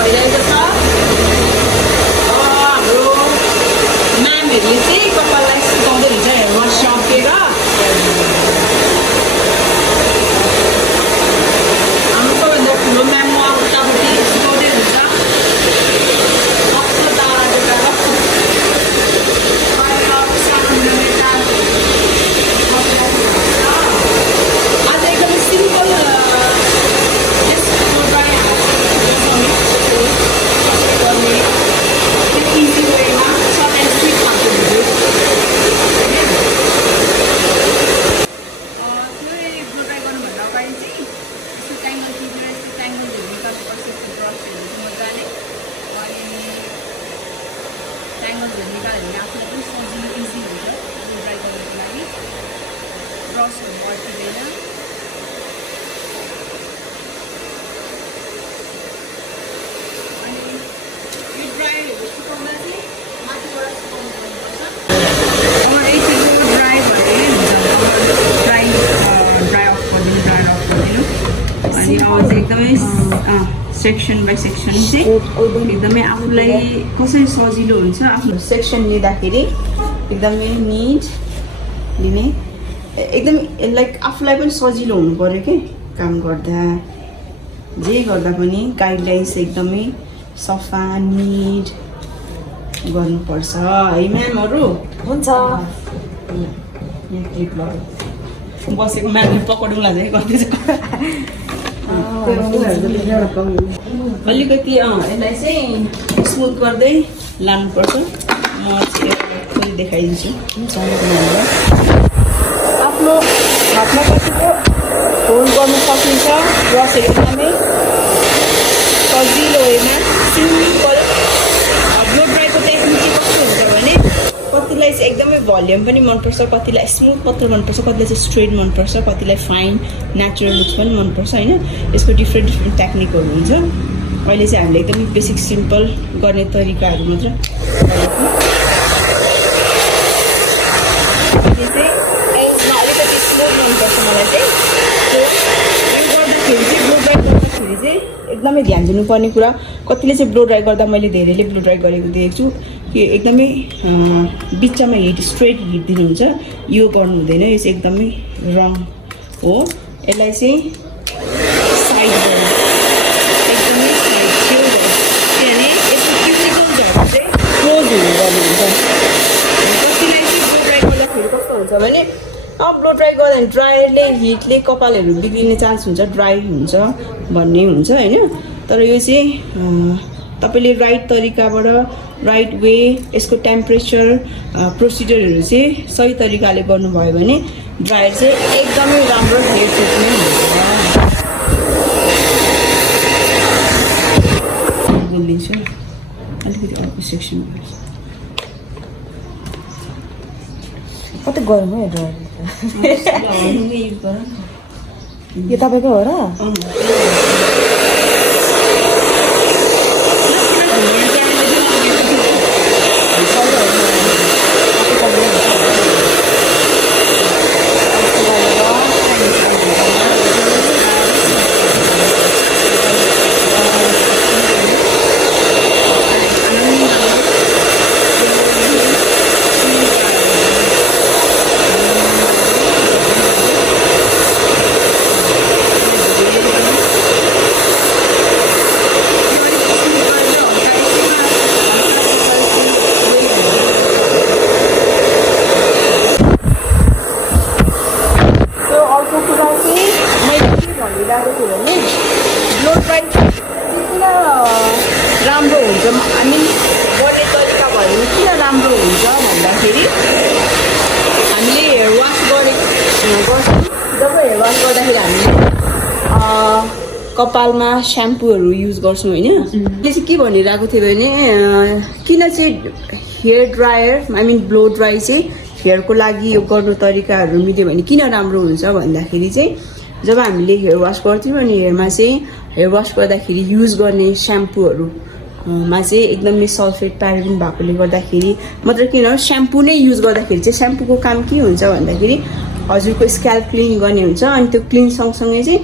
भइरहेको छ। हाम्रो म्यामहरूले चाहिँ कपाललाई सिकाउँदै हुन्छ हेयर वास सकेर। हाम्रो सबैभन्दा ठुलो म्याम उतापट्टि सिकाउँदै हुन्छ। आज एकदमै सिम्पल इजी वेमा सर्ट एन्ड स्विट खालको भिडियो ब्लो ड्राई गर्नुभन्दा अगाडि चाहिँ यस्तो ट्याङ्गल टिपेर यस्तो ट्याङ्गलहरू निकाल्नुपर्छ। यस्तो ब्रसहरू चाहिँ मजाले अनि ट्याङ्गलहरू निकाल्यो भने आफूलाई पनि सजिलो इजी हुन्छ ब्लो ड्राई गर्नुको लागि। ब्रसहरू अड्किँदैन। ड्राईहरू सुकाउँदा चाहिँ माथिबाट सुकाउनु पर्नुपर्छ। ड्राई भए हुन्छ ड्राई अफ गरिदिनु, ड्राई अफ गरिदिनु। अनि अब चाहिँ एकदमै सेक्सन बाई सेक्सन चाहिँ एकदमै आफूलाई कसरी सजिलो हुन्छ आफ्नो सेक्सन लिँदाखेरि एकदमै निट लिने, एकदमै लाइक आफूलाई पनि सजिलो हुनु पऱ्यो कि काम गर्दा जे गर्दा पनि गाइडलाइन्स एकदमै सफा निट गर्नुपर्छ है म्यामहरू। हुन्छ बसेको म्यामले पकडौँला चाहिँ गर्दैछ अलिकति यसलाई चाहिँ स्मुथ गर्दै लानुपर्छ। म चाहिँ देखाइदिन्छु। आफ्नो हातमा कतिको होल्ड गर्नु सकिन्छ। ब्रस एकदमै सजिलो वेमा सिम्पल। ब्लो ड्राईको टेक्निक चाहिँ कस्तो हुन्छ भने कतिलाई चाहिँ एकदमै भल्युम पनि मनपर्छ, कतिलाई स्मुथ मात्र मनपर्छ, कतिलाई चाहिँ स्ट्रेट मनपर्छ, कतिलाई फाइन नेचुरल लुक्स पनि मनपर्छ होइन। यसको डिफ्रेन्ट डिफ्रेन्ट टेक्निकहरू हुन्छ। अहिले चाहिँ हामीले एकदमै बेसिक सिम्पल गर्ने तरिकाहरू मात्र अलिकति स्मुथ मनपर्छ मलाई चाहिँ। गर्दाखेरि चाहिँ ब्लो ड्राई गर्दाखेरि चाहिँ एकदमै ध्यान दिनुपर्ने कुरा, कतिले चाहिँ ब्लो ड्राई गर्दा मैले धेरैले ब्लो ड्राई गरेको देखेको छु कि एकदमै बिचमा हिट स्ट्रेट हिट दिनुहुन्छ। यो गर्नु हुँदैन, यो चाहिँ एकदमै रङ हो। यसलाई चाहिँ साइड गर्नु एकदमै साइड छेउ गर्नु, किनभने यसको क्युटिकल्सहरू चाहिँ क्लोज हुनु गर्नुहुन्छ। कतिलाई चाहिँ ब्लो ड्राई गर्दाखेरि कस्तो हुन्छ भने ब्लो ड्राई गर्दा ड्रायरले हिटले कपालहरू बिग्रिने चान्स हुन्छ, ड्राई हुन्छ भन्ने हुन्छ होइन। तर यो चाहिँ तपाईँले राइट तरिकाबाट राइट वे यसको टेम्परेचर प्रोसिजरहरू चाहिँ सही तरिकाले गर्नुभयो भने ड्रायर चाहिँ एकदमै राम्रो हेयर ट्रिटमेन्ट हुन्छ। बोलिदिन्छु अलिकति अर्को सेक्सन कति गरौँ है ड्रायर यो तपाईँको हो र? ब्लो ड्राई किन राम्रो हुन्छ, आई मिन गर्ने तरिका भयो भने किन राम्रो हुन्छ भन्दाखेरि हामीले हेयर वास गर्छौँ। जब हेयर वास गर्दाखेरि हामीले कपालमा स्याम्पूहरू युज गर्छौँ होइन। त्यसले चाहिँ के भनिरहेको थियो भने किन चाहिँ hair dryer I mean blow dry चाहिँ हेयरको लागि यो गर्नु तरिकाहरू मिल्यो भने किन राम्रो हुन्छ भन्दाखेरि चाहिँ जब हामीले हेयर वास गर्थ्यौँ अनि हेयरमा चाहिँ हेयर वास गर्दाखेरि युज गर्ने स्याम्पूहरूमा चाहिँ एकदमै सल्फेट प्याराबिन भएकोले गर्दाखेरि मात्र किन स्याम्पू नै युज गर्दाखेरि चाहिँ स्याम्पूको काम के हुन्छ भन्दाखेरि हजुरको स्क्याल्प क्लिन गर्ने हुन्छ। अनि त्यो क्लिन सँगसँगै चाहिँ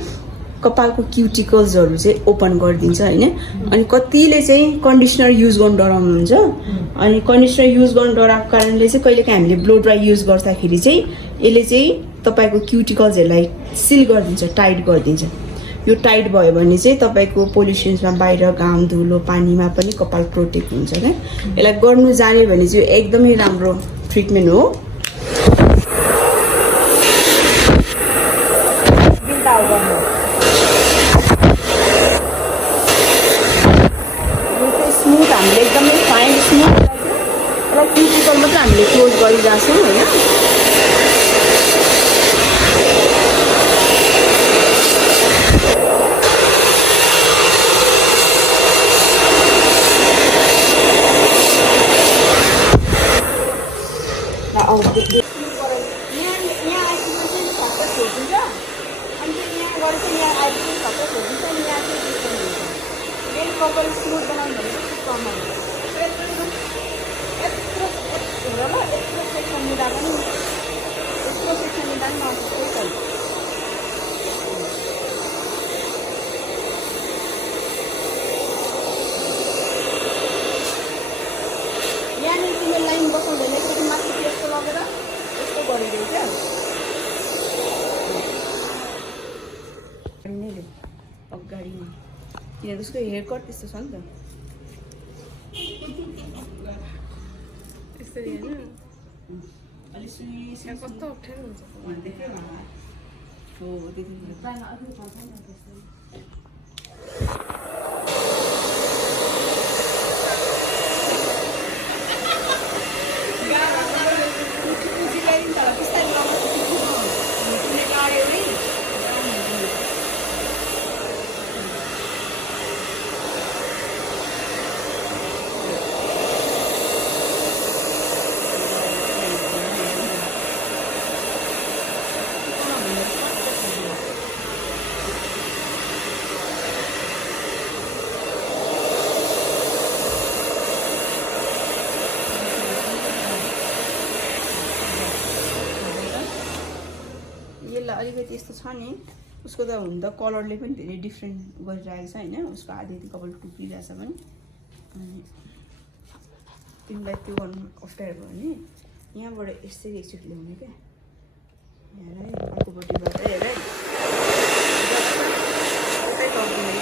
कपालको क्युटिकल्सहरू चाहिँ ओपन गरिदिन्छ होइन। अनि कतिले चाहिँ कन्डिसनर युज गर्नु डराउनुहुन्छ, अनि कन्डिसनर युज गर्नु डराएको कारणले चाहिँ कहिलेकाहीँ हामीले ब्लो ड्राई युज गर्दाखेरि चाहिँ यसले चाहिँ तपाईँको क्युटिकल्सहरूलाई सिल गरिदिन्छ, टाइट गरिदिन्छ। यो टाइट भयो भने चाहिँ तपाईँको पोल्युसन्समा बाहिर घाम धुलो पानीमा पनि कपाल प्रोटेक्ट हुन्छ क्या। यसलाई गर्नु जाने भने चाहिँ एकदमै राम्रो ट्रिटमेन्ट हो। स्मुथ हामीले एकदमै फाइन स्मुथ र क्युटिकल मात्रै हामीले क्लोज गरिरहेको छौँ होइन। कपाल स्मुथ बनाउनु भने चाहिँ कम यत्रो सेक्सन लिँदा पनि नसक्दै छ। यहाँनिर तिमीले लाइन बसाउँदैन, एकचोटि माथि यस्तो लगेर यस्तो गरिदियो क्या। अगाडिमा किनभने उसको हेयर कट त्यस्तो छ नि त। यसरी होइन कस्तो अप्ठ्यारो हुन्छ हो त्यति अलिकति यस्तो छ नि, उसको त हुन त कलरले पनि धेरै डिफ्रेन्ट गरिरहेको छ होइन। उसको आधी कपाल टुक्रिरहेछ पनि। अनि तिमीलाई त्यो गर्नु अप्ठ्यारो भयो भने यहाँबाट यसरी एकचोटि ल्याउने क्या। यहाँ अर्कोपट्टिबाट हेर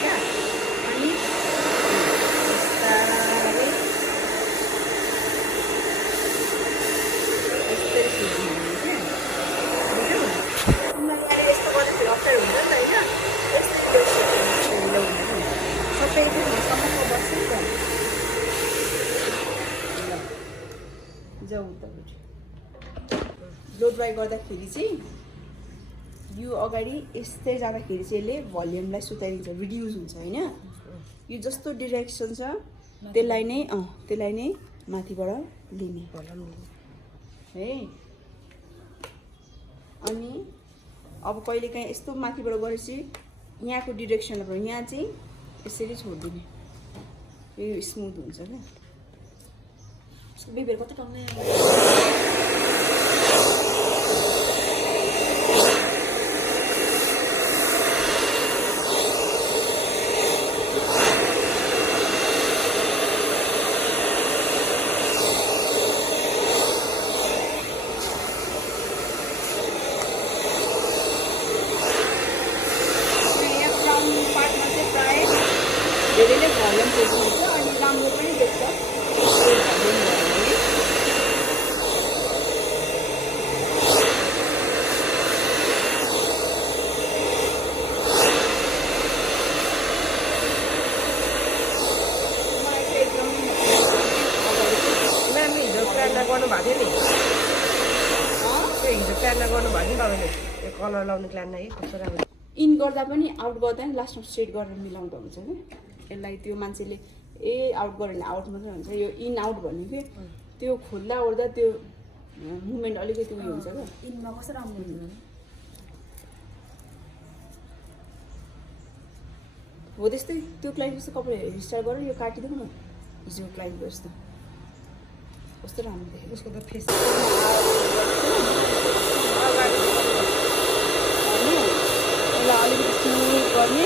क्या। अनि ब्लो ड्राई गर्दाखेरि चाहिँ यो अगाडि यस्तै जाँदाखेरि चाहिँ यसले भल्युमलाई सुताइदिन्छ, रिड्युस हुन्छ होइन। यो जस्तो डिरेक्सन छ त्यसलाई नै माथिबाट लिने है। अनि अब कहिलेकाहीँ यस्तो माथिबाट गरेपछि यहाँको डिरेक्सनबाट यहाँ चाहिँ यसरी छोडिदिने, यो स्मुथ हुन्छ क्या। बेबीहरू कस्तो टङ्नै धेरैले भल्युम खोज्नुहुन्छ अनि राम्रो पनि देख्छ। गर्नु भएको थियो नि, हिजो प्लानमा गर्नुभएको थियो नि तपाईँले, त्यो कलर लाउने प्लानमा है कस्तो राम्रो। इन गर्दा पनि आउट गर्दा पनि लास्टमा स्ट्रेट गरेर मिलाउँदा हुन्छ कि। यसलाई त्यो मान्छेले आउट गर्यो भने आउट मात्रै हुन्छ। यो इन आउट भन्यो कि त्यो खोल्दा ओर्दा त्यो मुभमेन्ट अलिकति उयो हुन्छ क्या। इनमा कस्तो राम्रो हुन्छ हो त्यस्तै। त्यो क्लाइन्ट जस्तो कपडा हेयरस्टाइल गरेर यो काटिदिउँ न, हिजो क्लाइन्टको जस्तो कस्तो राम्रो देख्यो। उसको त फेस यसलाई अलिकति क्लियर गर्ने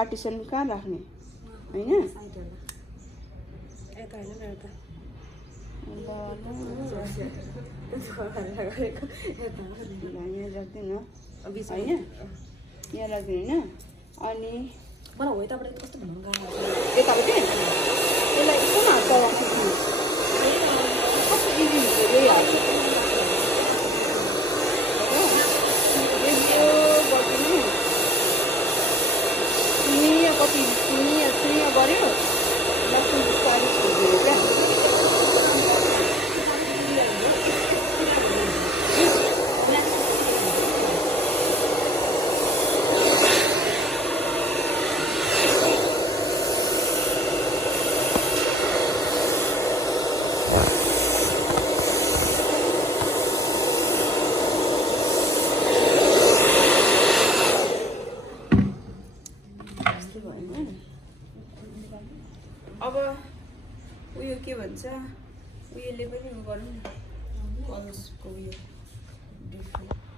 पार्टिसन कहाँ राख्ने होइन यता होइन न यता यहाँ राख्दैन होइन यहाँ राख्दैन होइन अनि मलाई हो यताबाट कस्तो भन्नु गाह्रो यतापट्टि यसलाई कुन हात राख्नु कस्तो इजी हुन्छ यही हात गरिदिनु कति शून्य गऱ्यो लसुन बिस्तारै छोडिदियो क्या अब उयो के भन्छ उयोले पनि उयो गरौँ न कलर्सको उयो डिफ्रेन्ट